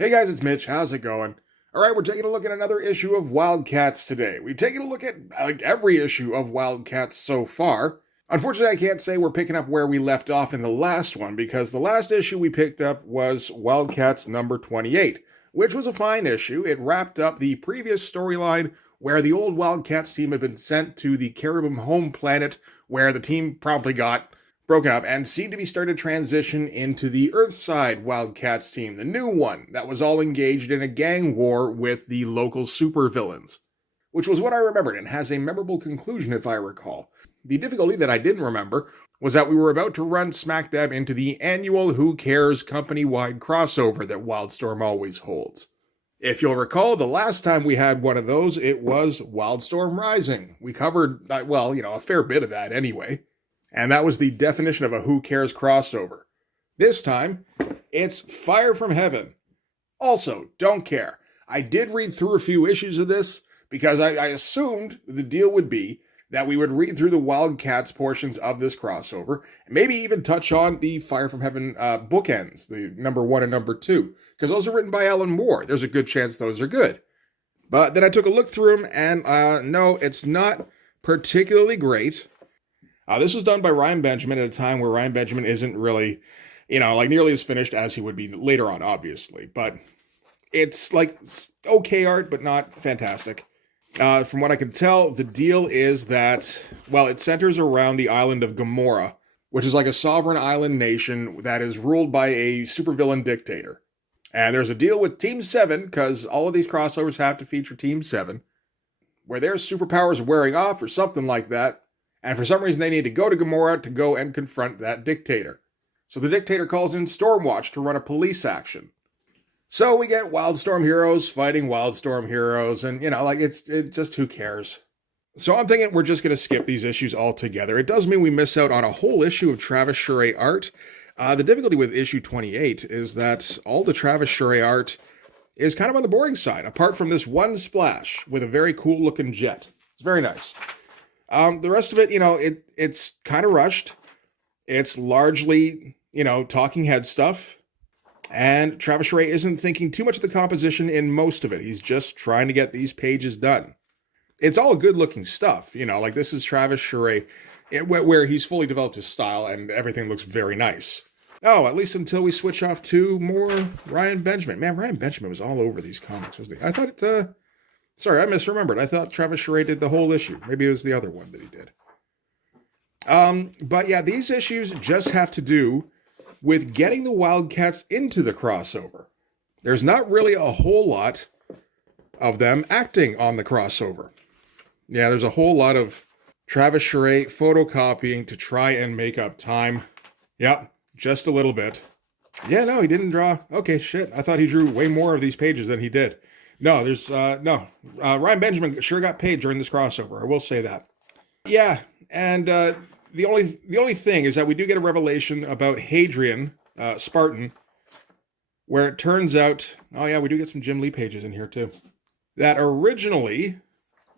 Hey guys, it's Mitch. How's it going? All right, we're taking a look at another issue of Wildcats today. We've taken a look at every issue of Wildcats so far. Unfortunately, I can't say we're picking up where we left off in the last one because the last issue we picked up was Wildcats number 28, which was a fine issue. It wrapped up the previous storyline where the old Wildcats team had been sent to the Caribbean home planet, where the team promptly got broken up and seemed to be starting to transition into the Earthside Wildcats team, the new one that was all engaged in a gang war with the local supervillains, which was what I remembered and has a memorable conclusion if I recall. The difficulty that I didn't remember was that we were about to run smack dab into the annual Who Cares company-wide crossover that Wildstorm always holds. If you'll recall, the last time we had one of those, it was Wildstorm Rising. We covered, a fair bit of that anyway. And that was the definition of a Who Cares crossover. This time, it's Fire from Heaven. Also, don't care. I did read through a few issues of this because I assumed the deal would be that we would read through the Wildcats portions of this crossover, and maybe even touch on the Fire from Heaven bookends, the number 1 and number 2, because those are written by Alan Moore. There's a good chance those are good. But then I took a look through them, and no, it's not particularly great. This was done by Ryan Benjamin at a time where Ryan Benjamin isn't really, nearly as finished as he would be later on, obviously. But it's okay art, but not fantastic. From what I can tell, the deal is that, it centers around the island of Gamora, which is like a sovereign island nation that is ruled by a supervillain dictator. And there's a deal with Team 7, because all of these crossovers have to feature Team 7, where their superpowers are wearing off or something like that. And for some reason, they need to go to Gamora to go and confront that dictator. So the dictator calls in Stormwatch to run a police action. So we get Wildstorm heroes fighting Wildstorm heroes, and, it's just who cares? So I'm thinking we're just going to skip these issues altogether. It does mean we miss out on a whole issue of Travis Charest art. The difficulty with issue 28 is that all the Travis Charest art is kind of on the boring side, apart from this one splash with a very cool looking jet. It's very nice. The rest of it, it's kind of rushed. It's largely, talking head stuff. And Travis Charest isn't thinking too much of the composition in most of it. He's just trying to get these pages done. It's all good looking stuff, this is Travis Charest, where he's fully developed his style and everything looks very nice. Oh, at least until we switch off to more Ryan Benjamin. Man, Ryan Benjamin was all over these comics, wasn't he? I thought, sorry, I misremembered. I thought Travis Charest did the whole issue. Maybe it was the other one that he did. But yeah, these issues just have to do with getting the Wildcats into the crossover. There's not really a whole lot of them acting on the crossover. Yeah, there's a whole lot of Travis Charest photocopying to try and make up time. Yep, just a little bit. Yeah, no, he didn't draw. Okay, shit. I thought he drew way more of these pages than he did. No, there's, no. Ryan Benjamin sure got paid during this crossover. I will say that. Yeah, and the only thing is that we do get a revelation about Hadrian, Spartan, where it turns out, oh yeah, we do get some Jim Lee pages in here too, that originally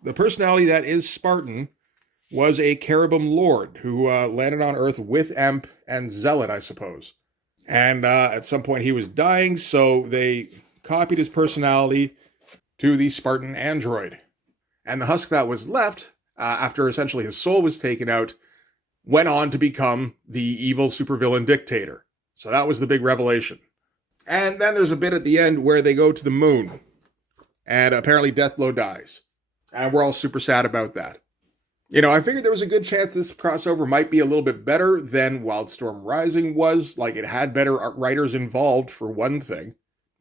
the personality that is Spartan was a Caribbean lord who landed on Earth with Emp and Zealot, I suppose. And at some point he was dying, so they copied his personality to the Spartan android. And the husk that was left, after essentially his soul was taken out, went on to become the evil supervillain dictator. So that was the big revelation. And then there's a bit at the end where they go to the moon. And apparently Deathblow dies. And we're all super sad about that. I figured there was a good chance this crossover might be a little bit better than Wildstorm Rising was. Like, it had better writers involved, for one thing.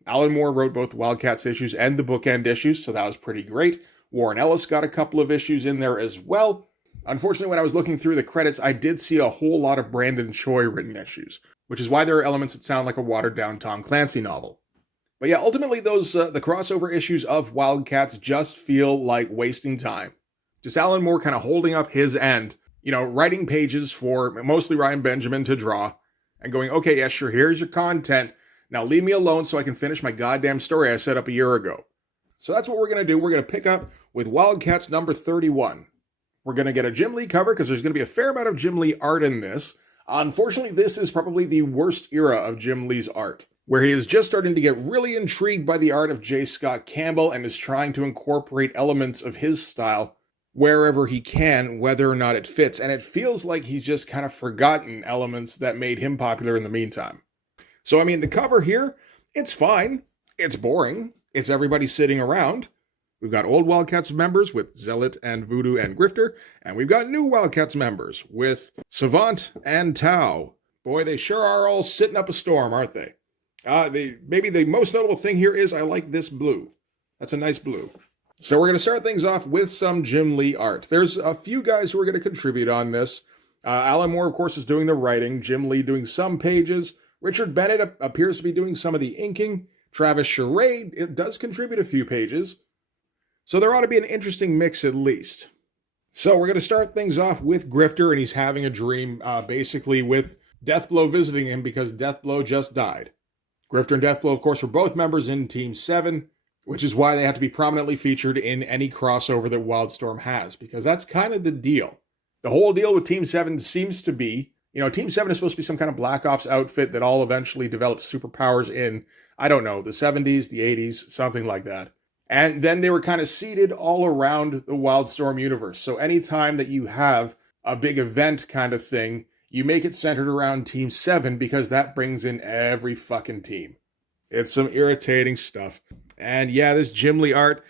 Alan Moore wrote both the Wildcats issues and the bookend issues, so that was pretty great. Warren Ellis got a couple of issues in there as well. Unfortunately, when I was looking through the credits, I did see a whole lot of Brandon Choi written issues, which is why there are elements that sound like a watered-down Tom Clancy novel. But yeah, ultimately, those the crossover issues of Wildcats just feel like wasting time. Just Alan Moore kind of holding up his end, writing pages for mostly Ryan Benjamin to draw, and going, okay, yeah, sure, here's your content. Now leave me alone so I can finish my goddamn story I set up a year ago. So that's what we're going to do. We're going to pick up with Wildcats number 31. We're going to get a Jim Lee cover because there's going to be a fair amount of Jim Lee art in this. Unfortunately, this is probably the worst era of Jim Lee's art. where he is just starting to get really intrigued by the art of J. Scott Campbell and is trying to incorporate elements of his style wherever he can, whether or not it fits. And it feels like he's just kind of forgotten elements that made him popular in the meantime. So, I mean, the cover here, it's fine. It's boring. It's everybody sitting around. We've got old Wildcats members with Zealot and Voodoo and Grifter, and we've got new Wildcats members with Savant and Tau. Boy, they sure are all sitting up a storm, aren't they? Maybe the most notable thing here is I like this blue. That's a nice blue. So we're going to start things off with some Jim Lee art. There's a few guys who are going to contribute on this. Alan Moore, of course, is doing the writing. Jim Lee doing some pages. Richard Bennett appears to be doing some of the inking. Travis Charade does contribute a few pages. So there ought to be an interesting mix at least. So we're going to start things off with Grifter, and he's having a dream basically with Deathblow visiting him because Deathblow just died. Grifter and Deathblow, of course, were both members in Team 7, which is why they have to be prominently featured in any crossover that Wildstorm has, because that's kind of the deal. The whole deal with Team 7 seems to be, Team 7 is supposed to be some kind of Black Ops outfit that all eventually developed superpowers in, I don't know, the 70s, the 80s, something like that. And then they were kind of seeded all around the Wildstorm universe. So anytime that you have a big event kind of thing, you make it centered around Team 7 because that brings in every fucking team. It's some irritating stuff. And yeah, this Jim Lee art,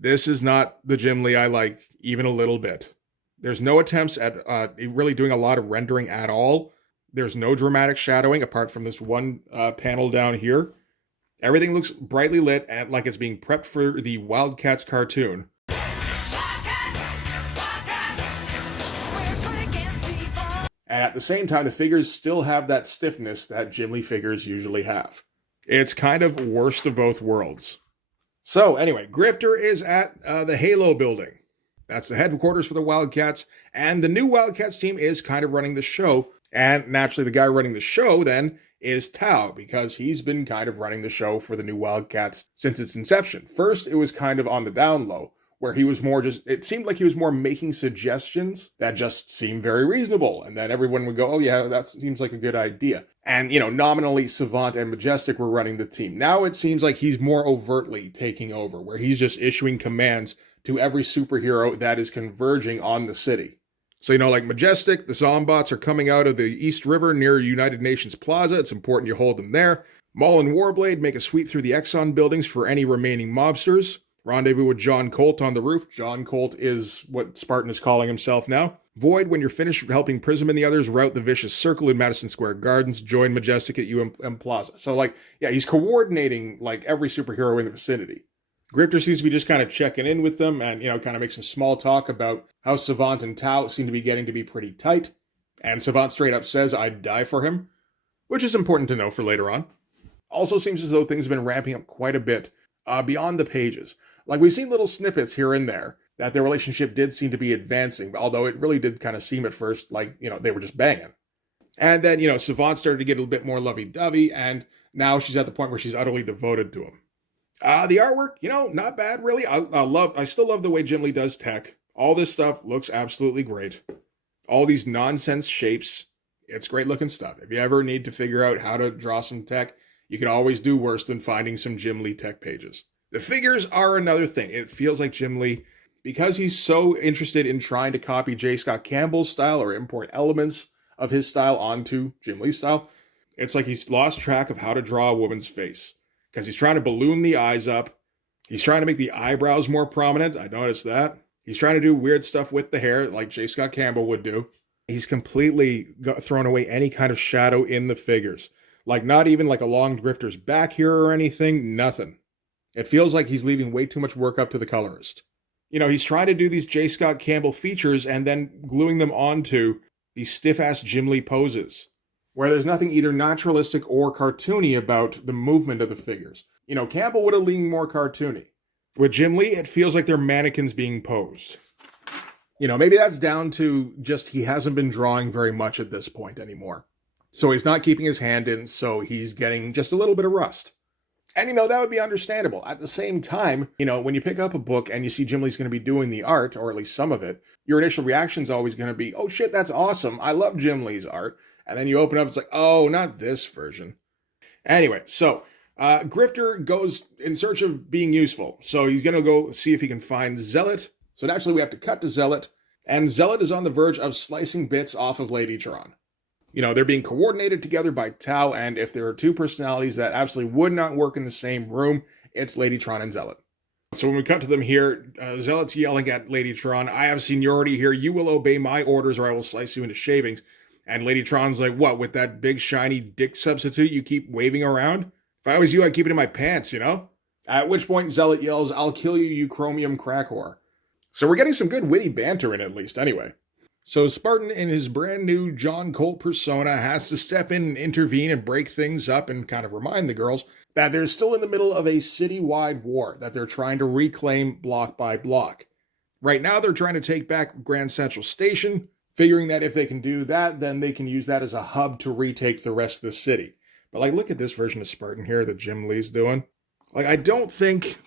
this is not the Jim Lee I like even a little bit. There's no attempts at really doing a lot of rendering at all. There's no dramatic shadowing apart from this one panel down here. Everything looks brightly lit and like it's being prepped for the Wildcats cartoon. And at the same time, the figures still have that stiffness that Jim Lee figures usually have. It's kind of worst of both worlds. So anyway, Grifter is at the Halo building. That's the headquarters for the Wildcats, and the new Wildcats team is kind of running the show. And naturally, the guy running the show then is Tau, because he's been kind of running the show for the new Wildcats since its inception. First, it was kind of on the down low, where he was more it seemed like he was more making suggestions that just seemed very reasonable. And then everyone would go, oh yeah, that seems like a good idea. And, nominally Savant and Majestic were running the team. Now it seems like he's more overtly taking over, where he's just issuing commands to every superhero that is converging on the city. So, like Majestic, the Zombots are coming out of the East River near United Nations Plaza. It's important you hold them there. Maul and Warblade make a sweep through the Exxon buildings for any remaining mobsters. Rendezvous with John Colt on the roof. John Colt is what Spartan is calling himself now. Void, when you're finished helping Prism and the others route the Vicious Circle in Madison Square Gardens, join Majestic at UM Plaza. So, he's coordinating, every superhero in the vicinity. Grifter seems to be just kind of checking in with them and, kind of make some small talk about how Savant and Tau seem to be getting to be pretty tight. And Savant straight up says, I'd die for him, which is important to know for later on. Also seems as though things have been ramping up quite a bit beyond the pages. We've seen little snippets here and there that their relationship did seem to be advancing, although it really did kind of seem at first like, they were just banging. And then, Savant started to get a little bit more lovey-dovey, and now she's at the point where she's utterly devoted to him. The artwork, not bad, really. I still love the way Jim Lee does tech. All this stuff looks absolutely great. All these nonsense shapes, it's great looking stuff. If you ever need to figure out how to draw some tech, you can always do worse than finding some Jim Lee tech pages. The figures are another thing. It feels like Jim Lee, because he's so interested in trying to copy J. Scott Campbell's style or import elements of his style onto Jim Lee's style, it's like he's lost track of how to draw a woman's face. Because he's trying to balloon the eyes up. He's trying to make the eyebrows more prominent. I noticed that. He's trying to do weird stuff with the hair like J. Scott Campbell would do. He's completely thrown away any kind of shadow in the figures. Not even a long Grifter's back here or anything. Nothing. It feels like he's leaving way too much work up to the colorist. He's trying to do these J. Scott Campbell features and then gluing them onto these stiff-ass Jim Lee poses, where there's nothing either naturalistic or cartoony about the movement of the figures. Campbell would have leaned more cartoony. With Jim Lee, it feels like they're mannequins being posed. Maybe that's down to just he hasn't been drawing very much at this point anymore. So he's not keeping his hand in, so he's getting just a little bit of rust. And, that would be understandable. At the same time, when you pick up a book and you see Jim Lee's going to be doing the art, or at least some of it, your initial reaction is always going to be, oh shit, that's awesome. I love Jim Lee's art. And then you open up, it's like, oh, not this version. Anyway, so Grifter goes in search of being useful. So he's going to go see if he can find Zealot. So naturally, we have to cut to Zealot. And Zealot is on the verge of slicing bits off of Ladytron. You know, they're being coordinated together by Tau, and if there are two personalities that absolutely would not work in the same room, it's Ladytron and Zealot. So when we cut to them here, Zealot's yelling at Ladytron, I have seniority here, you will obey my orders or I will slice you into shavings. And Ladytron's like, what, with that big shiny dick substitute you keep waving around? If I was you, I'd keep it in my pants, you know? At which point Zealot yells, I'll kill you, you chromium crack whore. So we're getting some good witty banter in, at least, anyway. So Spartan, in his brand new John Colt persona, has to step in and intervene and break things up and kind of remind the girls that they're still in the middle of a city-wide war that they're trying to reclaim block by block. Right now, they're trying to take back Grand Central Station, figuring that if they can do that, then they can use that as a hub to retake the rest of the city. But, like, look at this version of Spartan here that Jim Lee's doing. Like, I don't think...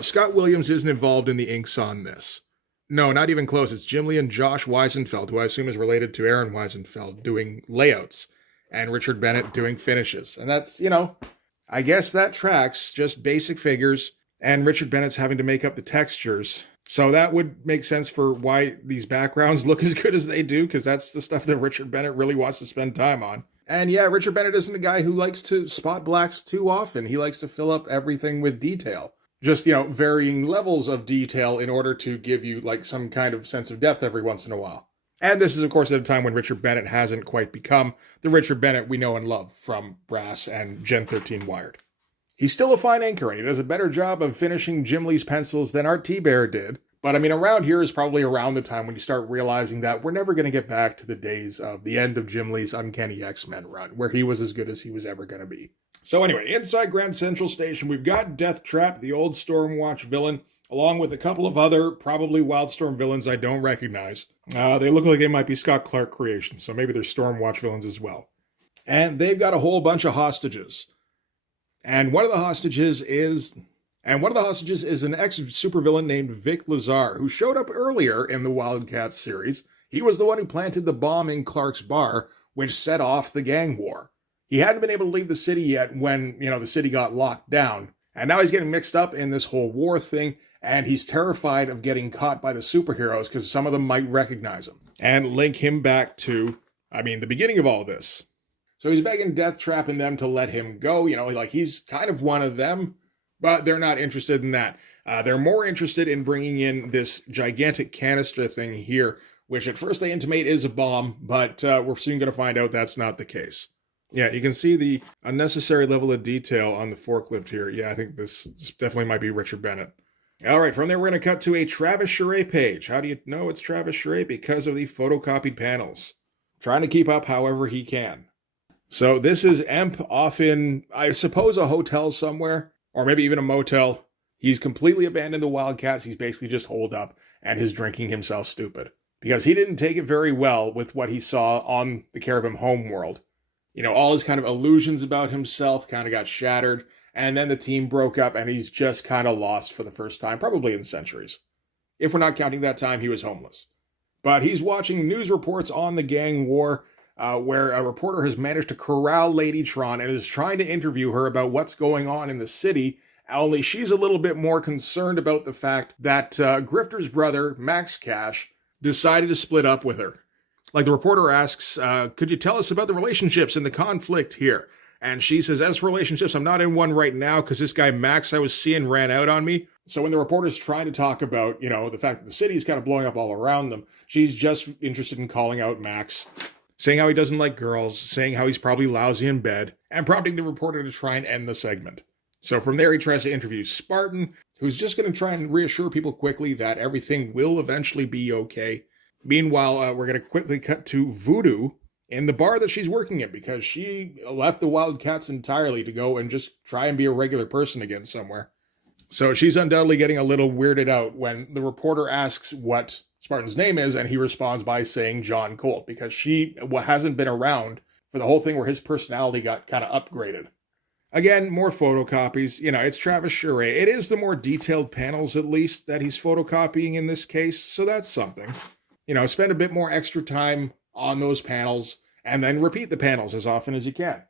Scott Williams isn't involved in the inks on this. No, not even close. It's Jim Lee and Josh Weisenfeld, who I assume is related to Aaron Weisenfeld, doing layouts, and Richard Bennett doing finishes. And that's, I guess that tracks, just basic figures, and Richard Bennett's having to make up the textures. So that would make sense for why these backgrounds look as good as they do, because that's the stuff that Richard Bennett really wants to spend time on. And yeah, Richard Bennett isn't a guy who likes to spot blacks too often. He likes to fill up everything with detail. Just, varying levels of detail in order to give you, like, some kind of sense of depth every once in a while. And this is, of course, at a time when Richard Bennett hasn't quite become the Richard Bennett we know and love from Brass and Gen 13 Wired. He's still a fine inker, and he does a better job of finishing Jim Lee's pencils than Art T-Bear did. But, around here is probably around the time when you start realizing that we're never going to get back to the days of the end of Jim Lee's Uncanny X-Men run, where he was as good as he was ever going to be. So anyway, inside Grand Central Station, we've got Deathtrap, the old Stormwatch villain, along with a couple of other, probably Wildstorm villains I don't recognize. They look like they might be Scott Clark creations, so maybe they're Stormwatch villains as well. And they've got a whole bunch of hostages. And one of the hostages is an ex-supervillain named Vic Lazar, who showed up earlier in the Wildcats series. He was the one who planted the bomb in Clark's bar, which set off the gang war. He hadn't been able to leave the city yet when, the city got locked down. And now he's getting mixed up in this whole war thing, and he's terrified of getting caught by the superheroes because some of them might recognize him and link him back to, the beginning of all this. So he's begging Deathtrap and them to let him go. He's kind of one of them, but they're not interested in that. They're more interested in bringing in this gigantic canister thing here, which at first they intimate is a bomb, but we're soon going to find out that's not the case. Yeah, you can see the unnecessary level of detail on the forklift here. Yeah, I think this definitely might be Richard Bennett. All right, from there we're going to cut to a Travis Charest page. How do you know it's Travis Charest? Because of the photocopied panels. Trying to keep up however he can. So this is Emp off in, I suppose, a hotel somewhere, or maybe even a motel. He's completely abandoned the Wildcats. He's basically just holed up and is drinking himself stupid. Because he didn't take it very well with what he saw on the Caribbean homeworld. All his kind of illusions about himself kind of got shattered, and then the team broke up, and he's just kind of lost for the first time, probably in centuries. If we're not counting that time he was homeless. But he's watching news reports on the gang war, where a reporter has managed to corral Ladytron and is trying to interview her about what's going on in the city, only she's a little bit more concerned about the fact that Grifter's brother, Max Cash, decided to split up with her. Like the reporter asks, could you tell us about the relationships and the conflict here? And she says, as for relationships, I'm not in one right now because this guy Max I was seeing ran out on me. So when the reporter's trying to talk about, the fact that the city is kind of blowing up all around them, she's just interested in calling out Max, saying how he doesn't like girls, saying how he's probably lousy in bed, and prompting the reporter to try and end the segment. So from there, he tries to interview Spartan, who's just going to try and reassure people quickly that everything will eventually be okay. Meanwhile, we're going to quickly cut to Voodoo in the bar that she's working at because she left the Wildcats entirely to go and just try and be a regular person again somewhere. So she's undoubtedly getting a little weirded out when the reporter asks what Spartan's name is, and he responds by saying John Colt because she hasn't been around for the whole thing where his personality got kind of upgraded. Again, more photocopies. It's Travis Charest. It is the more detailed panels, at least, that he's photocopying in this case, so that's something. Spend a bit more extra time on those panels and then repeat the panels as often as you can.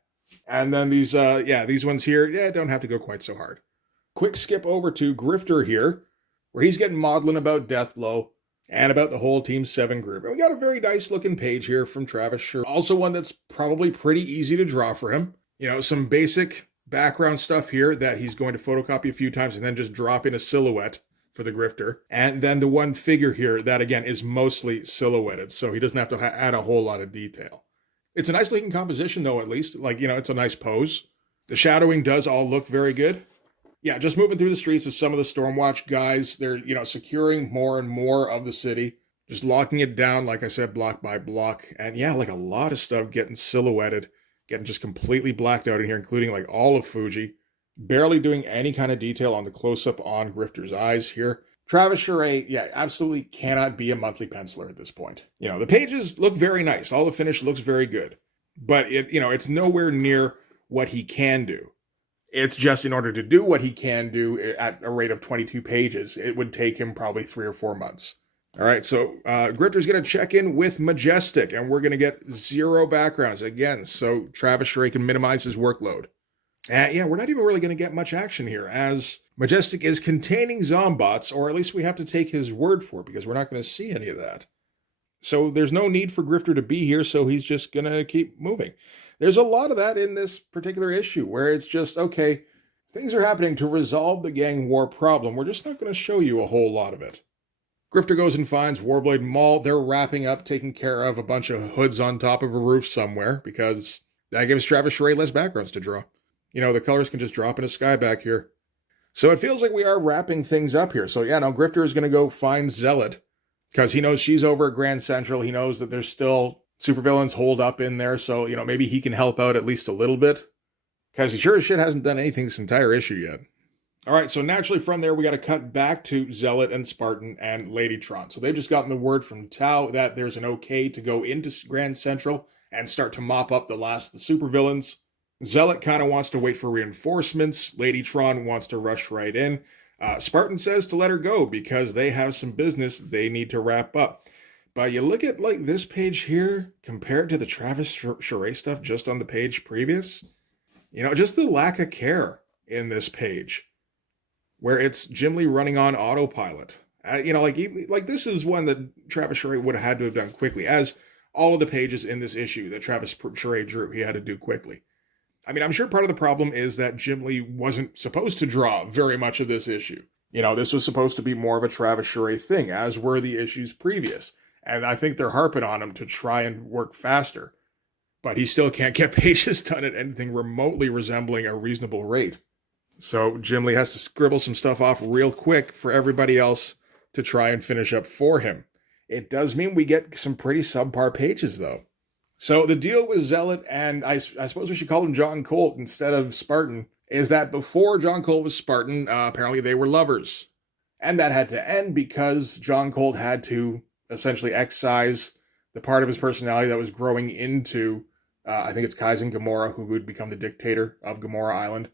And then these, these ones here, don't have to go quite so hard. Quick skip over to Grifter here, where he's getting maudlin about Deathblow and about the whole Team 7 group. And we got a very nice looking page here from Travis Sher. Also one that's probably pretty easy to draw for him. You know, some basic background stuff here that he's going to photocopy a few times and then just drop in a silhouette for the Grifter. And then the one figure here that, again, is mostly silhouetted, so he doesn't have to add a whole lot of detail. It's a nice looking composition, though, at least. Like, you know, it's a nice pose. The shadowing does all look very good. Yeah, just moving through the streets of some of the Stormwatch guys. They're, you know, securing more and more of the city. Just locking it down, like I said, block by block. And yeah, like a lot of stuff getting silhouetted. Getting just completely blacked out in here, including like all of Fuji. Barely doing any kind of detail on the close-up on Grifter's eyes here. Travis Charest, yeah, absolutely cannot be a monthly penciler at this point. You know, the pages look very nice. All the finish looks very good. But, it's nowhere near what he can do. It's just in order to do what he can do at a rate of 22 pages, it would take him probably 3 or 4 months. All right, so Grifter's going to check in with Majestic, and we're going to get 0 backgrounds again, so Travis Charest can minimize his workload. Yeah, we're not even really going to get much action here, as Majestic is containing Zombots, or at least we have to take his word for it, because we're not going to see any of that. So there's no need for Grifter to be here, so he's just going to keep moving. There's a lot of that in this particular issue, where it's just, okay, things are happening to resolve the gang war problem. We're just not going to show you a whole lot of it. Grifter goes and finds Warblade Mall. They're wrapping up, taking care of a bunch of hoods on top of a roof somewhere, because that gives Travis Charest less backgrounds to draw. You know, the colors can just drop in the sky back here. So it feels like we are wrapping things up here. So yeah, now Grifter is going to go find Zealot, because he knows she's over at Grand Central. He knows that there's still supervillains holed up in there, so, you know, maybe he can help out at least a little bit, because he sure as shit hasn't done anything this entire issue yet. All right, so naturally from there, we got to cut back to Zealot and Spartan and Ladytron. So they've just gotten the word from Tau that there's an okay to go into Grand Central and start to mop up the last of the supervillains. Zealot kind of wants to wait for reinforcements. Ladytron wants to rush right in. Spartan says to let her go because they have some business they need to wrap up. But you look at like this page here compared to the Travis Charest stuff just on the page previous, you know, just the lack of care in this page, where it's Jim Lee running on autopilot. Like this is one that Travis Charest would have had to have done quickly, as all of the pages in this issue that Travis Charest drew, he had to do quickly. I mean, I'm sure part of the problem is that Jim Lee wasn't supposed to draw very much of this issue. You know, this was supposed to be more of a Travis Charest thing, as were the issues previous. And I think they're harping on him to try and work faster. But he still can't get pages done at anything remotely resembling a reasonable rate. So Jim Lee has to scribble some stuff off real quick for everybody else to try and finish up for him. It does mean we get some pretty subpar pages, though. So the deal with Zealot, and I suppose we should call him John Colt instead of Spartan, is that before John Colt was Spartan, apparently they were lovers. And that had to end because John Colt had to essentially excise the part of his personality that was growing into, I think it's Kaizen Gamora, who would become the dictator of Gamora Island.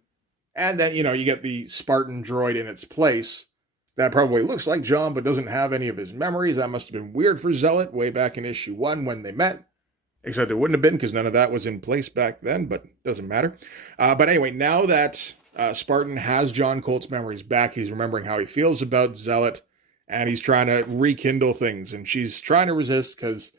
And then, you know, you get the Spartan droid in its place that probably looks like John, but doesn't have any of his memories. That must have been weird for Zealot way back in issue 1 when they met. Except it wouldn't have been because none of that was in place back then, but doesn't matter. But anyway, now that Spartan has John Colt's memories back, he's remembering how he feels about Zealot, and he's trying to rekindle things. And she's trying to resist because,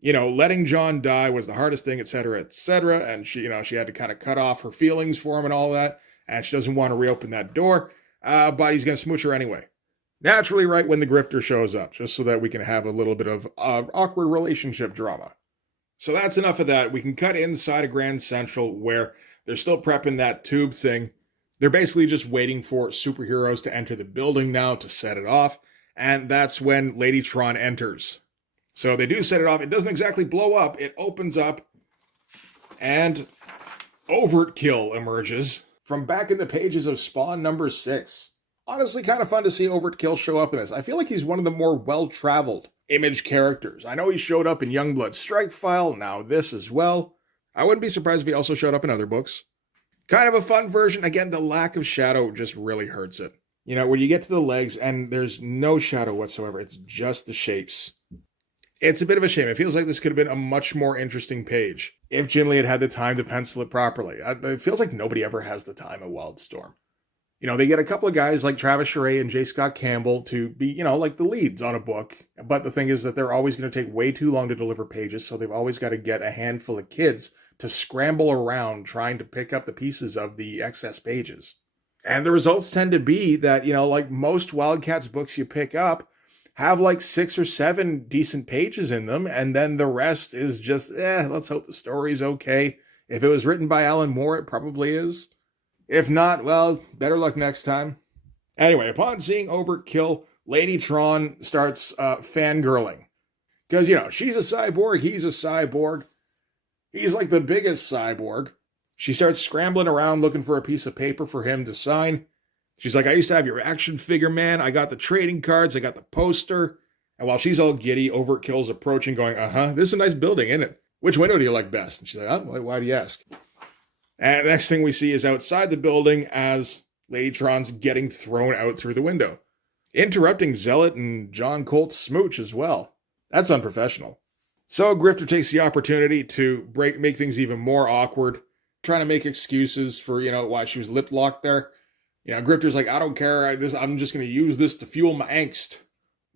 you know, letting John die was the hardest thing, etc., etc. And she had to kind of cut off her feelings for him and all that. And she doesn't want to reopen that door, but he's going to smooch her anyway. Naturally, right when the Grifter shows up, just so that we can have a little bit of awkward relationship drama. So that's enough of that. We can cut inside of Grand Central, where they're still prepping that tube thing. They're basically just waiting for superheroes to enter the building now to set it off, and that's when Ladytron enters. So they do set it off. It doesn't exactly blow up. It opens up, and Overtkill emerges from back in the pages of Spawn number 6. Honestly, kind of fun to see Overtkill show up in this. I feel like he's one of the more well-traveled Image characters. I know he showed up in Youngblood Strike File, now this as well. I wouldn't be surprised if he also showed up in other books. Kind of a fun version. Again, the lack of shadow just really hurts it. You know, when you get to the legs and there's no shadow whatsoever, it's just the shapes. It's a bit of a shame. It feels like this could have been a much more interesting page. if Jim Lee had had the time to pencil it properly. It feels like nobody ever has the time at Wildstorm. They get a couple of guys like Travis Charest and J. Scott Campbell to be, like the leads on a book. But the thing is that they're always going to take way too long to deliver pages. So they've always got to get a handful of kids to scramble around trying to pick up the pieces of the excess pages. And the results tend to be that, like most Wildcats books you pick up have like 6 or 7 decent pages in them. And then the rest is just, let's hope the story's okay. If it was written by Alan Moore, it probably is. If not, well, better luck next time. Anyway, upon seeing Overtkill, Lady Tron starts fangirling. Because, she's a cyborg, he's a cyborg. He's like the biggest cyborg. She starts scrambling around looking for a piece of paper for him to sign. She's like, I used to have your action figure, man. I got the trading cards, I got the poster. And while she's all giddy, Overtkill's approaching going, this is a nice building, isn't it? Which window do you like best? And she's like, why do you ask? And the next thing we see is outside the building as Lady Tron's getting thrown out through the window, interrupting Zealot and John Colt's smooch as well. That's unprofessional. So Grifter takes the opportunity to make things even more awkward, trying to make excuses for, why she was lip-locked there. Grifter's like, I don't care, I'm just going to use this to fuel my angst.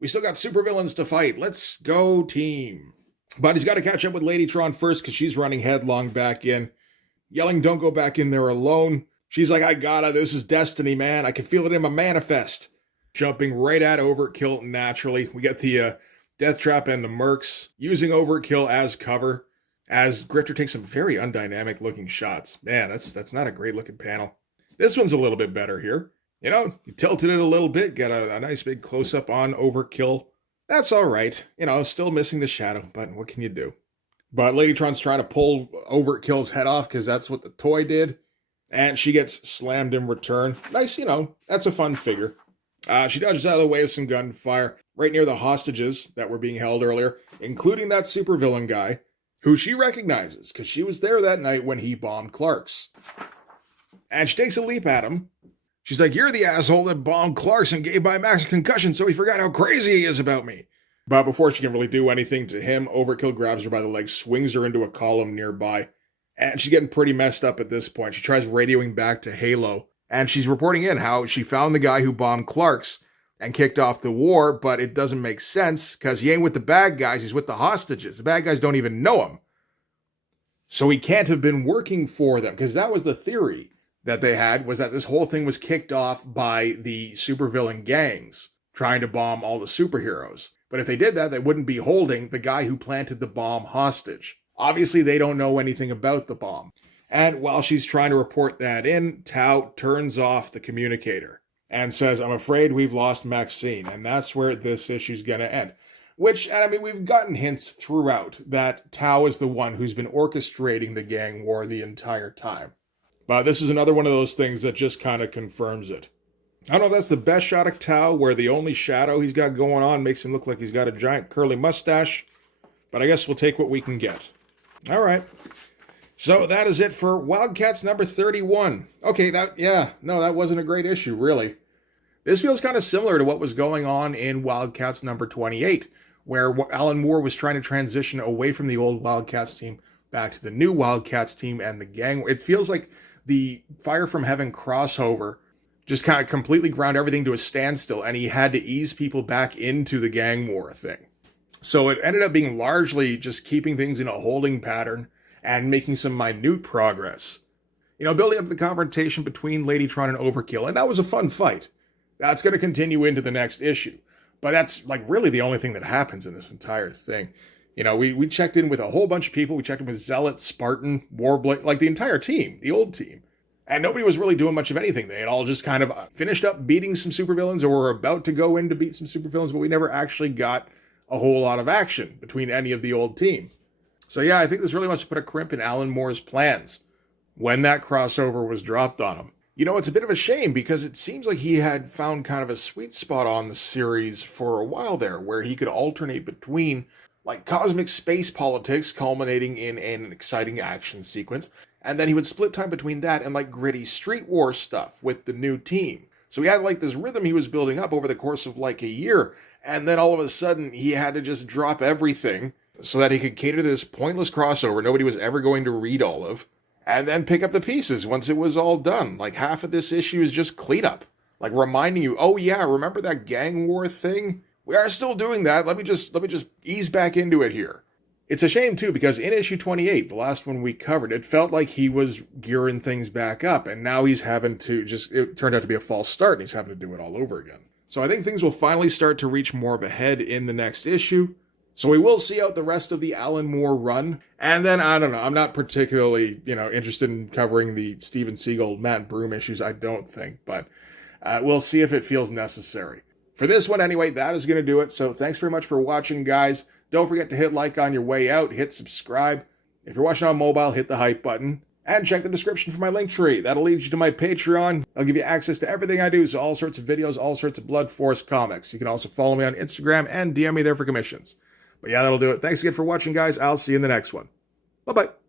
We still got supervillains to fight. Let's go, team. But he's got to catch up with Lady Tron first because she's running headlong back in, yelling, don't go back in there alone. She's like, I gotta, this is destiny, man. I can feel it in my manifest. Jumping right at Overtkill naturally. We get the Death Trap and the Mercs using Overtkill as cover as Grifter takes some very undynamic looking shots. Man, that's not a great looking panel. This one's a little bit better here. You tilted it a little bit, get a nice big close up on Overtkill. That's all right. Still missing the shadow, but what can you do? But Lady Tron's trying to pull Overtkill's head off because that's what the toy did. And she gets slammed in return. Nice, that's a fun figure. She dodges out of the way of some gunfire right near the hostages that were being held earlier, including that supervillain guy, who she recognizes because she was there that night when he bombed Clark's. And she takes a leap at him. She's like, you're the asshole that bombed Clark's and gave by Max a concussion so he forgot how crazy he is about me. But before she can really do anything to him, Overtkill grabs her by the leg, swings her into a column nearby. And she's getting pretty messed up at this point. She tries radioing back to Halo. And she's reporting in how she found the guy who bombed Clark's and kicked off the war, but it doesn't make sense because he ain't with the bad guys, he's with the hostages. The bad guys don't even know him. So he can't have been working for them, because that was the theory that they had, was that this whole thing was kicked off by the supervillain gangs trying to bomb all the superheroes. But if they did that, they wouldn't be holding the guy who planted the bomb hostage. Obviously, they don't know anything about the bomb. And while she's trying to report that in, Tao turns off the communicator and says, I'm afraid we've lost Maxine. And that's where this issue's going to end. Which, we've gotten hints throughout that Tao is the one who's been orchestrating the gang war the entire time. But this is another one of those things that just kind of confirms it. I don't know if that's the best shot of Tao, where the only shadow he's got going on makes him look like he's got a giant curly mustache. But I guess we'll take what we can get. All right. So that is it for Wildcats number 31. Okay, that wasn't a great issue, really. This feels kind of similar to what was going on in Wildcats number 28, where Alan Moore was trying to transition away from the old Wildcats team back to the new Wildcats team and the gang. It feels like the Fire from Heaven crossover just kind of completely ground everything to a standstill, and he had to ease people back into the gang war thing. So it ended up being largely just keeping things in a holding pattern and making some minute progress. Building up the confrontation between Lady Tron and Overtkill, and that was a fun fight. That's going to continue into the next issue. But that's really the only thing that happens in this entire thing. We checked in with a whole bunch of people. We checked in with Zealot, Spartan, Warblade, the entire team, the old team. And nobody was really doing much of anything. They had all just kind of finished up beating some supervillains or were about to go in to beat some supervillains, but we never actually got a whole lot of action between any of the old team. So yeah, I think this really wants to put a crimp in Alan Moore's plans when that crossover was dropped on him. It's a bit of a shame because it seems like he had found kind of a sweet spot on the series for a while there, where he could alternate between cosmic space politics culminating in an exciting action sequence, and then he would split time between that and gritty street war stuff with the new team. So he had this rhythm he was building up over the course of a year, and then all of a sudden he had to just drop everything so that he could cater to this pointless crossover nobody was ever going to read all of, and then pick up the pieces once it was all done. Like, half of this issue is just cleanup. Like, reminding you, oh yeah, remember that gang war thing? We are still doing that. Let me just ease back into it here. It's a shame, too, because in issue 28, the last one we covered, it felt like he was gearing things back up, and now he's having to it turned out to be a false start, and he's having to do it all over again. So I think things will finally start to reach more of a head in the next issue. So we will see out the rest of the Alan Moore run, and then, I don't know, I'm not particularly, interested in covering the Steven Seagal, Matt Broom issues, I don't think, but we'll see if it feels necessary. For this one, anyway, that is going to do it, so thanks very much for watching, guys. Don't forget to hit like on your way out, hit subscribe. If you're watching on mobile, hit the hype button. And check the description for my link tree. That'll lead you to my Patreon. I'll give you access to everything I do, so all sorts of videos, all sorts of Blood Force comics. You can also follow me on Instagram and DM me there for commissions. But yeah, that'll do it. Thanks again for watching, guys. I'll see you in the next one. Bye-bye.